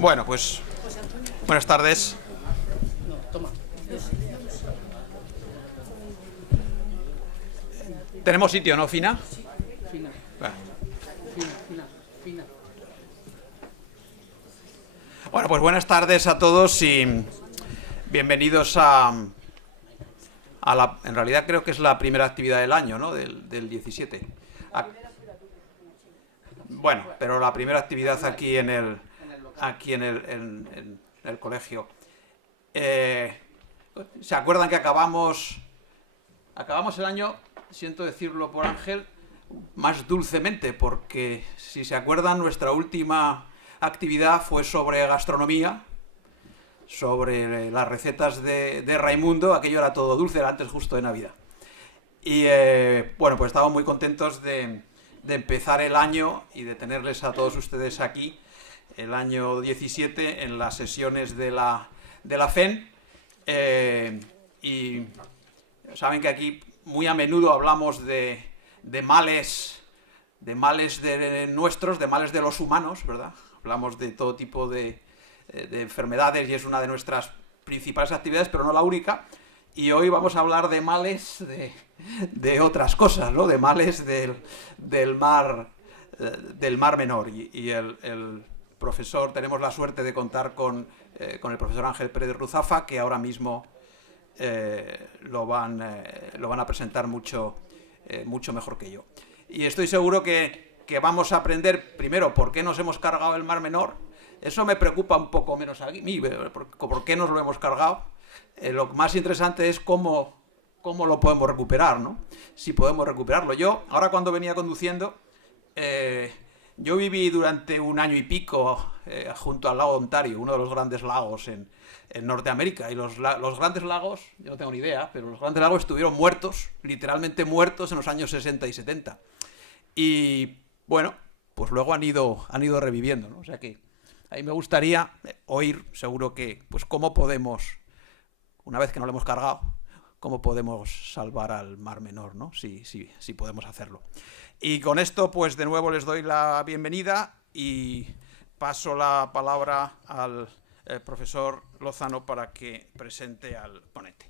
Bueno, pues buenas tardes. ¿Tenemos sitio, no, Fina? Fina. Bueno. Fina. Bueno, pues buenas tardes a todos y bienvenidos en realidad creo que es la primera actividad del año, ¿no? Del 17. Bueno, pero la primera actividad aquí en el colegio. ¿Se acuerdan que acabamos el año, siento decirlo por Ángel, más dulcemente? Porque si se acuerdan, nuestra última actividad fue sobre gastronomía, sobre las recetas de Raimundo. Aquello era todo dulce, era antes justo de Navidad. Y bueno, pues estamos muy contentos de empezar el año y de tenerles a todos ustedes aquí el año 17 en las sesiones de la FEN. Y saben que aquí muy a menudo hablamos de males nuestros, de males de los humanos, ¿verdad? Hablamos de todo tipo de enfermedades y es una de nuestras principales actividades, pero no la única. Y hoy vamos a hablar de males de otras cosas, ¿no? De males del mar menor. Y el profesor, tenemos la suerte de contar con el profesor Ángel Pérez Ruzafa, que ahora mismo lo van a presentar mucho mejor que yo. Y estoy seguro que vamos a aprender, primero, por qué nos hemos cargado el mar menor. Eso me preocupa un poco menos a mí, por qué nos lo hemos cargado. Lo más interesante es cómo lo podemos recuperar, ¿no? Si podemos recuperarlo. Yo, ahora cuando venía conduciendo, yo viví durante un año y pico junto al lago Ontario, uno de los grandes lagos en Norteamérica. Y los grandes lagos, yo no tengo ni idea, pero los grandes lagos estuvieron muertos, literalmente muertos en los años 60 y 70. Y bueno, pues luego han ido reviviendo, ¿no? O sea que a mí me gustaría oír, seguro que, pues cómo podemos, una vez que nos lo hemos cargado, cómo podemos salvar al mar menor, ¿no? Si podemos hacerlo. Y con esto, pues de nuevo les doy la bienvenida y paso la palabra al profesor Lozano para que presente al ponente.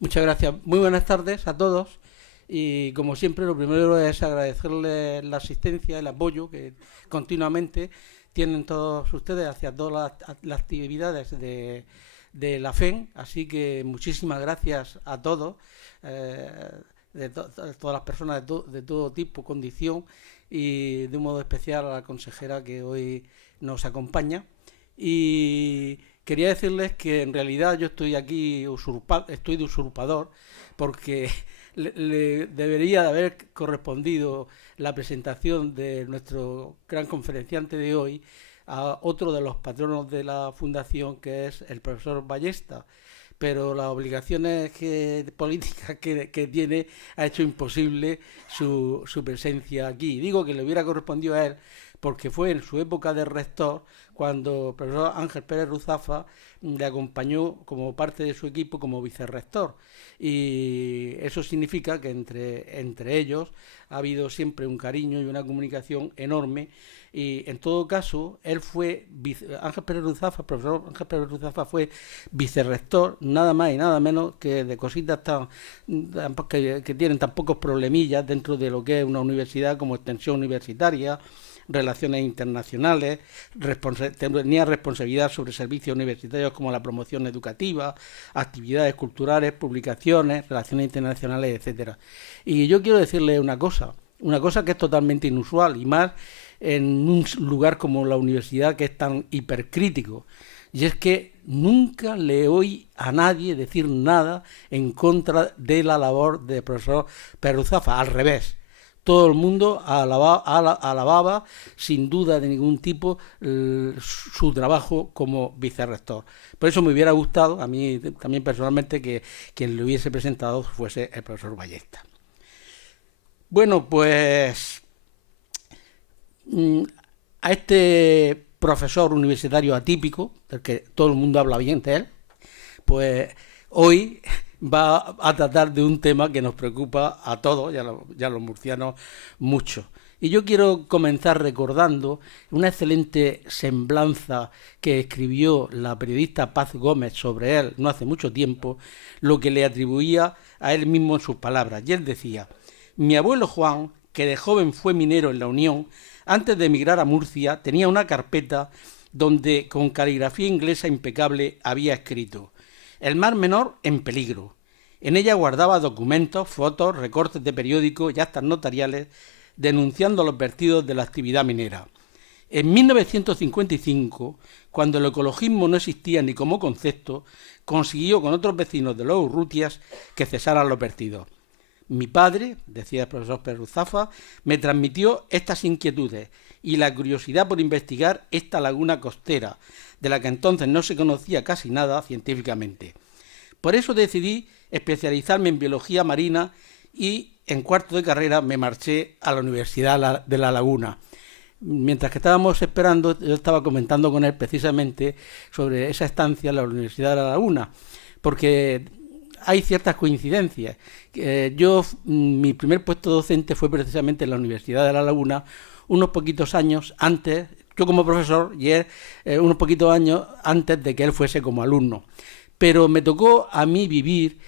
Muchas gracias. Muy buenas tardes a todos. Y como siempre, lo primero es agradecerles la asistencia, el apoyo que continuamente tienen todos ustedes hacia todas las actividades de la FEN. Así que muchísimas gracias a todos, todas las personas de todo tipo, condición, y de un modo especial a la consejera que hoy nos acompaña. Y quería decirles que en realidad yo estoy aquí estoy de usurpador, porque le debería de haber correspondido la presentación de nuestro gran conferenciante de hoy a otro de los patronos de la fundación, que es el profesor Ballesta, pero las obligaciones políticas que tiene ha hecho imposible su presencia aquí. Digo que le hubiera correspondido a él porque fue en su época de rector cuando el profesor Ángel Pérez Ruzafa le acompañó como parte de su equipo como vicerrector, y eso significa que entre ellos ha habido siempre un cariño y una comunicación enorme. Y en todo caso, el profesor Ángel Pérez Ruzafa fue vicerrector, nada más y nada menos que de cositas que tienen tan pocos problemillas dentro de lo que es una universidad, como extensión universitaria, relaciones internacionales, tenía responsabilidad sobre servicios universitarios como la promoción educativa, actividades culturales, publicaciones, relaciones internacionales, etcétera. Y yo quiero decirle una cosa que es totalmente inusual, y más en un lugar como la universidad, que es tan hipercrítico, y es que nunca le oí a nadie decir nada en contra de la labor del profesor Pérez Ruzafa. Al revés, todo el mundo alababa sin duda de ningún tipo su trabajo como vicerrector. Por eso me hubiera gustado a mí también personalmente que quien le hubiese presentado fuese el profesor Ballesta. Bueno, pues a este profesor universitario atípico, del que todo el mundo habla bien de él, pues hoy va a tratar de un tema que nos preocupa a todos y a los murcianos mucho. Y yo quiero comenzar recordando una excelente semblanza que escribió la periodista Paz Gómez sobre él no hace mucho tiempo, lo que le atribuía a él mismo en sus palabras. Y él decía: mi abuelo Juan, que de joven fue minero en la Unión, antes de emigrar a Murcia tenía una carpeta donde con caligrafía inglesa impecable había escrito: el Mar Menor en peligro. En ella guardaba documentos, fotos, recortes de periódicos y actas notariales denunciando los vertidos de la actividad minera. En 1955, cuando el ecologismo no existía ni como concepto, consiguió con otros vecinos de los Urrutias que cesaran los vertidos. Mi padre, decía el profesor Peruzafa, me transmitió estas inquietudes y la curiosidad por investigar esta laguna costera, de la que entonces no se conocía casi nada científicamente. Por eso decidí especializarme en biología marina y en cuarto de carrera me marché a la Universidad de La Laguna. Mientras que estábamos esperando, yo estaba comentando con él precisamente sobre esa estancia en la Universidad de La Laguna, porque hay ciertas coincidencias. Mi primer puesto docente fue precisamente en la Universidad de La Laguna, unos poquitos años antes, yo como profesor, y él unos poquitos años antes de que él fuese como alumno. Pero me tocó a mí vivir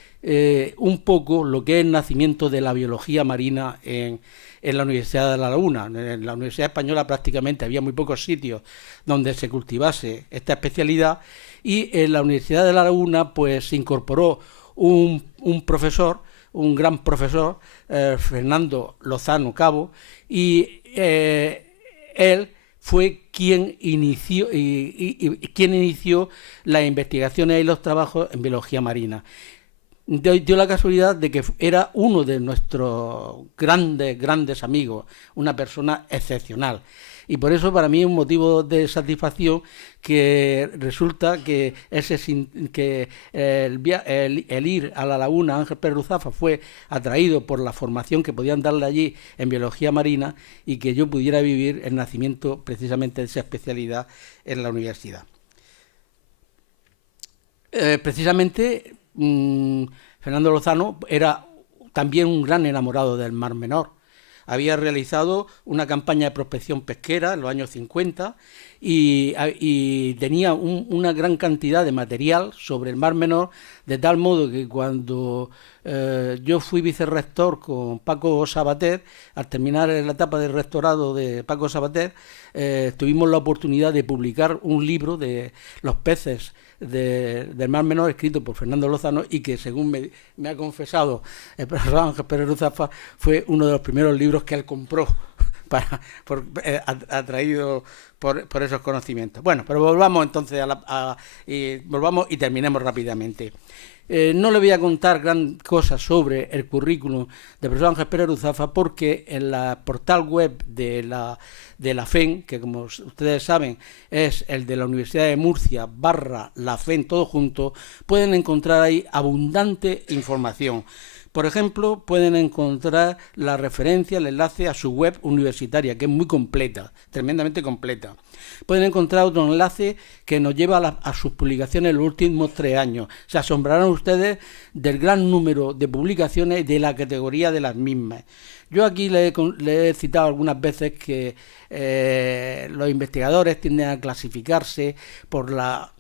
un poco lo que es el nacimiento de la biología marina en la Universidad de La Laguna. En la Universidad Española prácticamente había muy pocos sitios donde se cultivase esta especialidad, y en la Universidad de La Laguna pues se incorporó un profesor, un gran profesor, Fernando Lozano Cabo, y él fue quien inició las investigaciones y los trabajos en biología marina. Dio la casualidad de que era uno de nuestros grandes amigos, una persona excepcional. Y por eso para mí es un motivo de satisfacción que resulta que el ir a La Laguna, Ángel Pérez Ruzafa, fue atraído por la formación que podían darle allí en biología marina, y que yo pudiera vivir el nacimiento precisamente de esa especialidad en la universidad. Fernando Lozano era también un gran enamorado del Mar Menor. Había realizado una campaña de prospección pesquera en los años 50 y tenía una gran cantidad de material sobre el Mar Menor, de tal modo que cuando yo fui vicerrector con Paco Sabater, al terminar la etapa de rectorado de Paco Sabater, tuvimos la oportunidad de publicar un libro de los peces del Mar Menor, escrito por Fernando Lozano, y que, según me ha confesado el profesor Ángel Pérez Ruzafa, fue uno de los primeros libros que él compró atraído por esos conocimientos. Bueno, pero volvamos entonces volvamos y terminemos rápidamente. No le voy a contar gran cosa sobre el currículum del profesor Ángel Pérez Ruzafa, porque en la portal web de la FEN, que como ustedes saben es el de la Universidad de Murcia /la FEN, todo junto, pueden encontrar ahí abundante información. Por ejemplo, pueden encontrar la referencia, el enlace a su web universitaria, que es muy completa, tremendamente completa. Pueden encontrar otro enlace que nos lleva a sus publicaciones en los últimos 3 años. Se asombrarán ustedes del gran número de publicaciones y de la categoría de las mismas. Yo aquí le he citado algunas veces que los investigadores tienden a clasificarse por la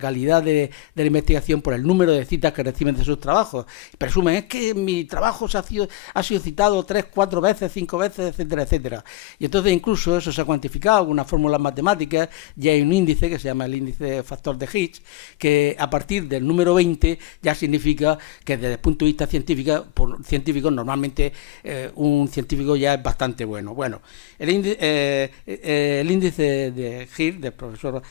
calidad de la investigación, por el número de citas que reciben de sus trabajos. Presumen, es que mi trabajo ha sido citado 3, 4 veces, 5 veces, etcétera, etcétera. Y entonces incluso eso se ha cuantificado con unas fórmulas matemáticas, y hay un índice que se llama el índice de factor de Higgs, que a partir del número 20 ya significa que desde el punto de vista científico normalmente un científico ya es bastante bueno. Bueno, el índice de Higgs del profesor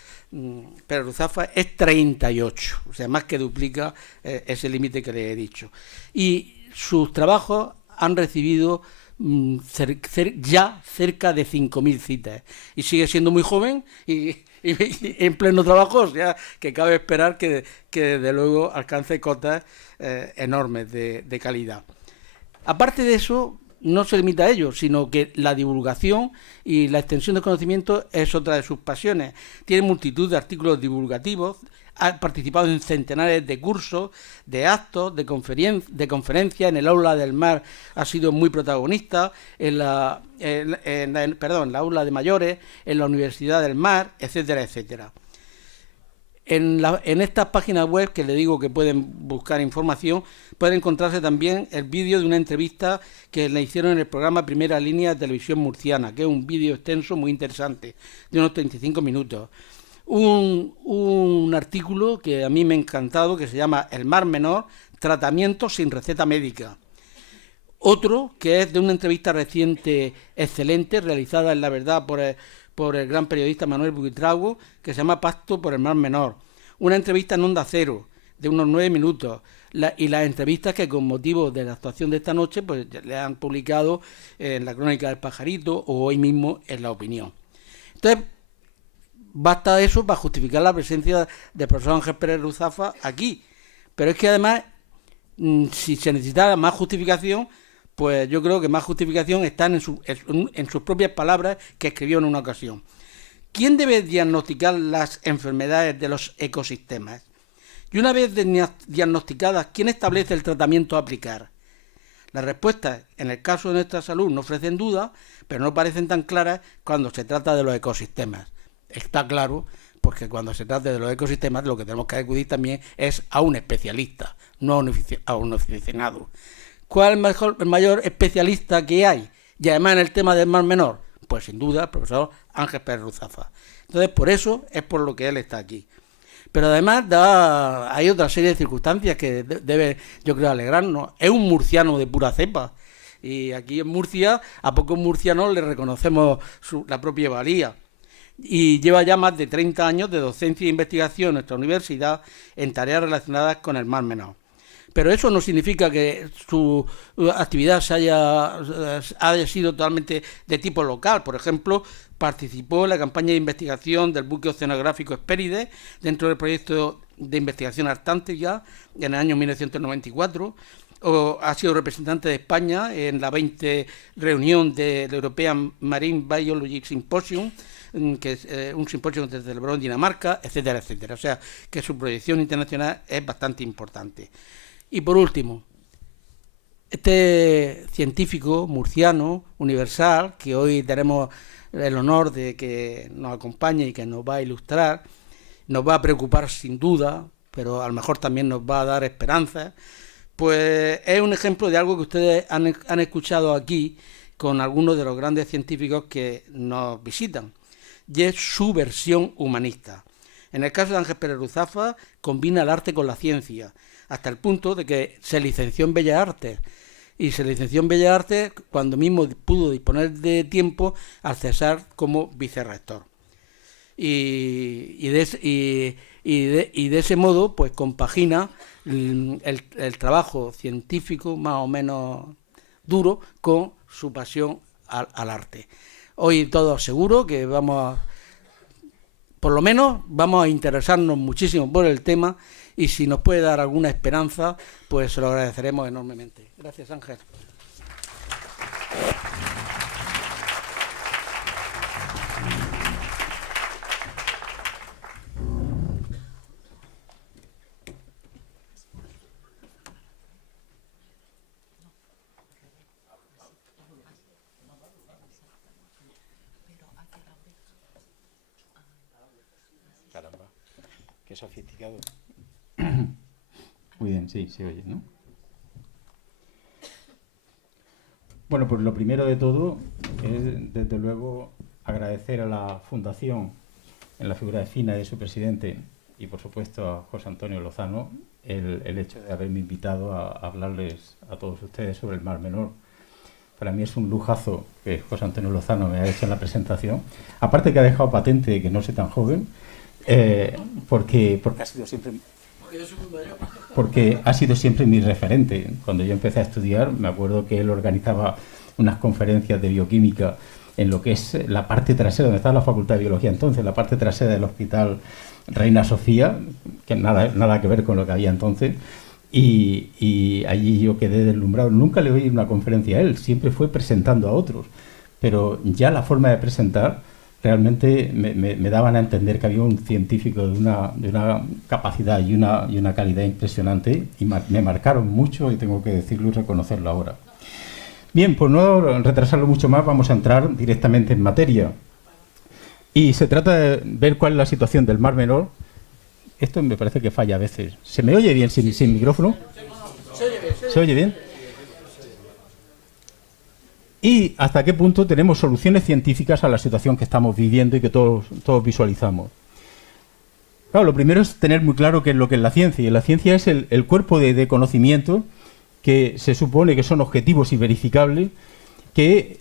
Pérez Ruzafa es 38, o sea, más que duplica ese límite que le he dicho. Y sus trabajos han recibido ya cerca de 5.000 citas, y sigue siendo muy joven y en pleno trabajo, o sea, que cabe esperar que desde luego alcance cotas enormes de calidad. Aparte de eso, no se limita a ello, sino que la divulgación y la extensión del conocimiento es otra de sus pasiones. Tiene multitud de artículos divulgativos, ha participado en centenares de cursos, de actos, de conferencias. En el Aula del Mar ha sido muy protagonista, en la Aula de Mayores, en la Universidad del Mar, etcétera, etcétera. En estas páginas web, que le digo que pueden buscar información, pueden encontrarse también el vídeo de una entrevista que le hicieron en el programa Primera Línea de Televisión Murciana, que es un vídeo extenso muy interesante, de unos 35 minutos. Un artículo que a mí me ha encantado, que se llama El Mar Menor, tratamiento sin receta médica. Otro, que es de una entrevista reciente excelente, realizada en La Verdad por el gran periodista Manuel Buitrago, que se llama Pacto por el Mar Menor. Una entrevista en Onda Cero, de unos 9 minutos. Y las entrevistas que con motivo de la actuación de esta noche pues le han publicado en la Crónica del Pajarito o hoy mismo en La Opinión. Entonces, basta eso para justificar la presencia del profesor Ángel Pérez Ruzafa aquí. Pero es que además, si se necesitara más justificación, pues yo creo que más justificación está en sus propias palabras que escribió en una ocasión. ¿Quién debe diagnosticar las enfermedades de los ecosistemas? Y una vez diagnosticadas, ¿quién establece el tratamiento a aplicar? Las respuestas, en el caso de nuestra salud, no ofrecen dudas, pero no parecen tan claras cuando se trata de los ecosistemas. Está claro, porque cuando se trata de los ecosistemas, lo que tenemos que acudir también es a un especialista, no a un aficionado. ¿Cuál es el mayor especialista que hay? Y además en el tema del Mar Menor, pues sin duda el profesor Ángel Pérez Ruzafa. Entonces, por eso es por lo que él está aquí. Pero además hay otra serie de circunstancias que debe, yo creo, alegrarnos. Es un murciano de pura cepa. Y aquí en Murcia, a pocos murcianos le reconocemos la propia valía. Y lleva ya más de 30 años de docencia e investigación en nuestra universidad en tareas relacionadas con el Mar Menor. Pero eso no significa que su actividad haya sido totalmente de tipo local. Por ejemplo, participó en la campaña de investigación del buque oceanográfico Hespérides dentro del proyecto de investigación Artántica en el año 1994. O ha sido representante de España en la 20 reunión del European Marine Biology Symposium, que es un simposio que se celebró en Dinamarca, etcétera, etcétera. O sea, que su proyección internacional es bastante importante. Y por último, este científico murciano, universal, que hoy tenemos el honor de que nos acompañe y que nos va a ilustrar, nos va a preocupar sin duda, pero a lo mejor también nos va a dar esperanza, pues es un ejemplo de algo que ustedes han escuchado aquí con algunos de los grandes científicos que nos visitan, y es su versión humanista. En el caso de Ángel Pérez Ruzafa, combina el arte con la ciencia, hasta el punto de que se licenció en Bellas Artes. Y se licenció en Bellas Artes cuando mismo pudo disponer de tiempo al cesar como vicerrector. Y de ese modo, pues compagina el trabajo científico más o menos duro con su pasión al arte. Hoy todos seguro que por lo menos vamos a interesarnos muchísimo por el tema, y si nos puede dar alguna esperanza, pues se lo agradeceremos enormemente. Gracias, Ángel. Caramba, qué sofisticado. Muy bien, sí, se oye, ¿no? Bueno, pues lo primero de todo es, desde luego, agradecer a la Fundación, en la figura de Fina y de su presidente, y por supuesto a José Antonio Lozano, el hecho de haberme invitado a hablarles a todos ustedes sobre el Mar Menor. Para mí es un lujazo que José Antonio Lozano me haya hecho en la presentación. Aparte que ha dejado patente que no soy tan joven, porque ha sido siempre... Porque ha sido siempre mi referente. Cuando yo empecé a estudiar, me acuerdo que él organizaba unas conferencias de bioquímica en lo que es la parte trasera, donde estaba la Facultad de Biología entonces, la parte trasera del Hospital Reina Sofía, que nada que ver con lo que había entonces, y allí yo quedé deslumbrado. Nunca le oí una conferencia a él, siempre fue presentando a otros, pero ya la forma de presentar realmente me daban a entender que había un científico de una capacidad y una calidad impresionante, y me marcaron mucho, y tengo que decirlo y reconocerlo ahora. Bien, pues no retrasarlo mucho más, vamos a entrar directamente en materia. Y se trata de ver cuál es la situación del Mar Menor. Esto me parece que falla a veces. ¿Se me oye bien sin micrófono? ¿Se oye bien? Y hasta qué punto tenemos soluciones científicas a la situación que estamos viviendo y que todos visualizamos. Claro, lo primero es tener muy claro qué es lo que es la ciencia. Y la ciencia es el cuerpo de conocimiento que se supone que son objetivos y verificables, que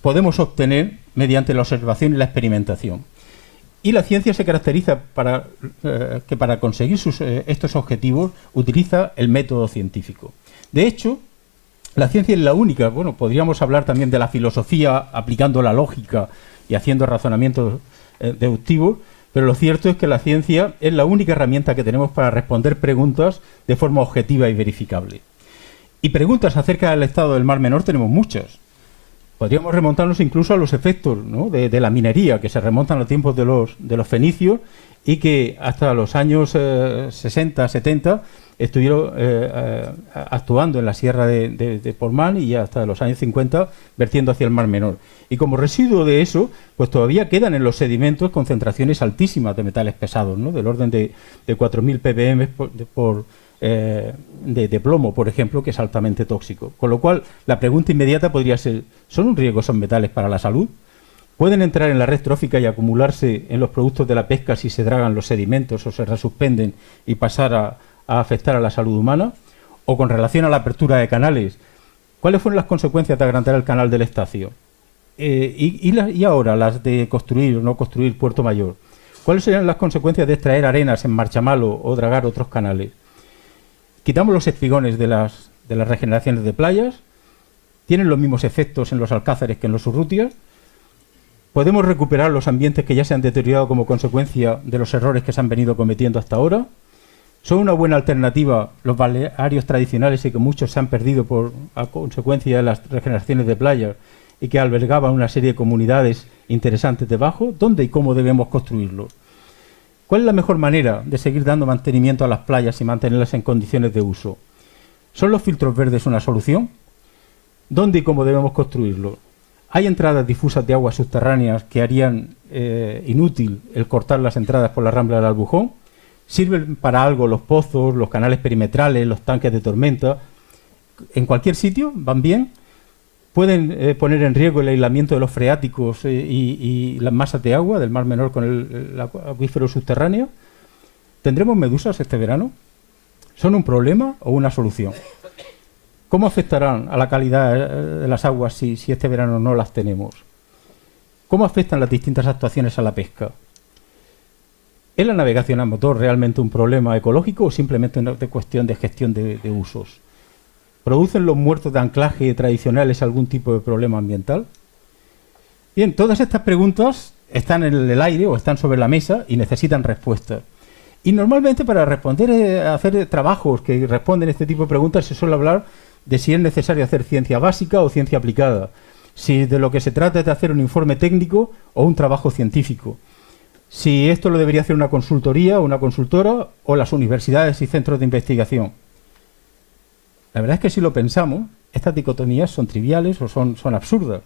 podemos obtener mediante la observación y la experimentación. Y la ciencia se caracteriza para conseguir estos objetivos utiliza el método científico. De hecho, la ciencia es la única, bueno, podríamos hablar también de la filosofía aplicando la lógica y haciendo razonamientos deductivos, pero lo cierto es que la ciencia es la única herramienta que tenemos para responder preguntas de forma objetiva y verificable. Y preguntas acerca del estado del Mar Menor tenemos muchas. Podríamos remontarnos incluso a los efectos, ¿no?, de la minería, que se remontan a tiempos de los fenicios y que hasta los años 60, 70 estuvieron actuando en la sierra de Portmán, y hasta los años 50 vertiendo hacia el Mar Menor. Y como residuo de eso, pues todavía quedan en los sedimentos concentraciones altísimas de metales pesados, ¿no?, del orden de 4.000 ppm de plomo, por ejemplo, que es altamente tóxico. Con lo cual, la pregunta inmediata podría ser, ¿son un riesgo esos metales para la salud? ¿Pueden entrar en la red trófica y acumularse en los productos de la pesca si se dragan los sedimentos o se resuspenden y pasar a afectar a la salud humana? O con relación a la apertura de canales, ¿cuáles fueron las consecuencias de agrandar el canal del Estacio? Y ahora, las de construir o no construir Puerto Mayor. ¿Cuáles serían las consecuencias de extraer arenas en Marchamalo o dragar otros canales? Quitamos los espigones de las regeneraciones de playas. ¿Tienen los mismos efectos en los alcázares que en los urrutias? ¿Podemos recuperar los ambientes que ya se han deteriorado como consecuencia de los errores que se han venido cometiendo hasta ahora? ¿Son una buena alternativa los balnearios tradicionales y que muchos se han perdido a consecuencia de las regeneraciones de playas y que albergaban una serie de comunidades interesantes debajo? ¿Dónde y cómo debemos construirlos? ¿Cuál es la mejor manera de seguir dando mantenimiento a las playas y mantenerlas en condiciones de uso? ¿Son los filtros verdes una solución? ¿Dónde y cómo debemos construirlos? ¿Hay entradas difusas de aguas subterráneas que harían inútil el cortar las entradas por la rambla del Albujón? ¿Sirven para algo los pozos, los canales perimetrales, los tanques de tormenta? ¿En cualquier sitio van bien? ¿Pueden poner en riesgo el aislamiento de los freáticos y las masas de agua del Mar Menor con el acuífero subterráneo? ¿Tendremos medusas este verano? ¿Son un problema o una solución? ¿Cómo afectarán a la calidad de las aguas si este verano no las tenemos? ¿Cómo afectan las distintas actuaciones a la pesca? ¿Es la navegación a motor realmente un problema ecológico o simplemente una cuestión de gestión de usos? ¿Producen los muertos de anclaje tradicionales algún tipo de problema ambiental? Bien, todas estas preguntas están en el aire o están sobre la mesa y necesitan respuestas. Y normalmente para responder, hacer trabajos que responden a este tipo de preguntas se suele hablar de si es necesario hacer ciencia básica o ciencia aplicada, si de lo que se trata es de hacer un informe técnico o un trabajo científico, si esto lo debería hacer una consultoría o una consultora o las universidades y centros de investigación. La verdad es que si lo pensamos, estas dicotomías son triviales o son absurdas,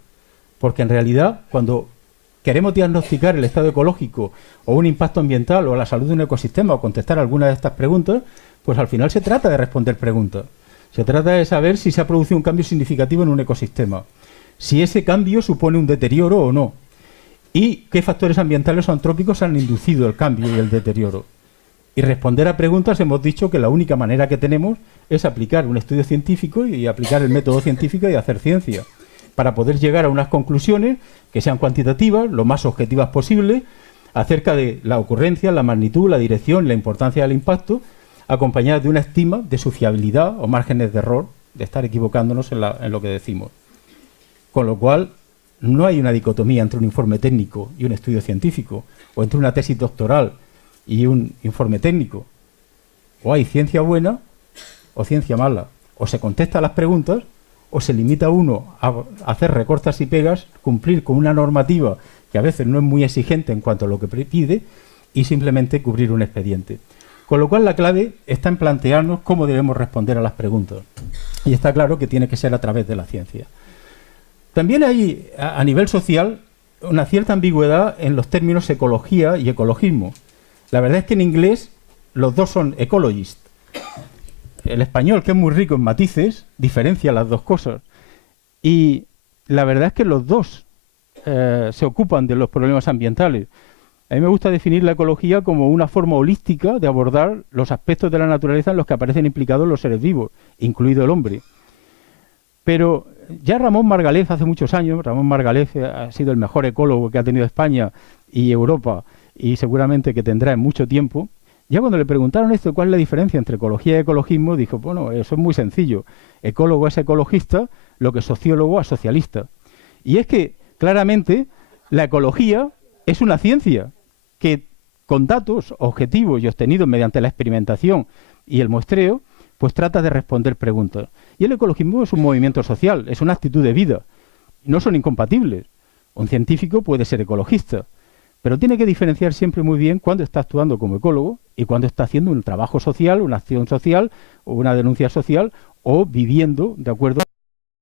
porque en realidad cuando queremos diagnosticar el estado ecológico o un impacto ambiental o la salud de un ecosistema o contestar alguna de estas preguntas, pues al final se trata de responder preguntas. Se trata de saber si se ha producido un cambio significativo en un ecosistema, si ese cambio supone un deterioro o no, y qué factores ambientales o antrópicos han inducido el cambio y el deterioro. Y responder a preguntas hemos dicho que la única manera que tenemos es aplicar un estudio científico y aplicar el método científico y hacer ciencia, para poder llegar a unas conclusiones que sean cuantitativas, lo más objetivas posible, acerca de la ocurrencia, la magnitud, la dirección y la importancia del impacto, acompañadas de una estima de su fiabilidad o márgenes de error, de estar equivocándonos en lo que decimos. Con lo cual, no hay una dicotomía entre un informe técnico y un estudio científico, o entre una tesis doctoral y un informe técnico. O hay ciencia buena o ciencia mala. O se contesta a las preguntas, o se limita uno a hacer recortas y pegas, cumplir con una normativa que a veces no es muy exigente en cuanto a lo que pide, y simplemente cubrir un expediente. Con lo cual la clave está en plantearnos cómo debemos responder a las preguntas. Y está claro que tiene que ser a través de la ciencia. También hay, a nivel social, una cierta ambigüedad en los términos ecología y ecologismo. La verdad es que en inglés los dos son ecologist. El español, que es muy rico en matices, diferencia las dos cosas. Y la verdad es que los dos se ocupan de los problemas ambientales. A mí me gusta definir la ecología como una forma holística de abordar los aspectos de la naturaleza en los que aparecen implicados los seres vivos, incluido el hombre. Pero ya Ramón Margalef, hace muchos años, Ramón Margalef ha sido el mejor ecólogo que ha tenido España y Europa, y seguramente que tendrá en mucho tiempo. Ya cuando le preguntaron esto, ¿cuál es la diferencia entre ecología y ecologismo?, dijo, bueno, eso es muy sencillo. Ecólogo es ecologista, lo que sociólogo es socialista. Y es que, claramente, la ecología es una ciencia que, con datos objetivos y obtenidos mediante la experimentación y el muestreo, pues trata de responder preguntas. Y el ecologismo es un movimiento social, es una actitud de vida. No son incompatibles. Un científico puede ser ecologista, pero tiene que diferenciar siempre muy bien cuándo está actuando como ecólogo y cuándo está haciendo un trabajo social, una acción social o una denuncia social, o viviendo de acuerdo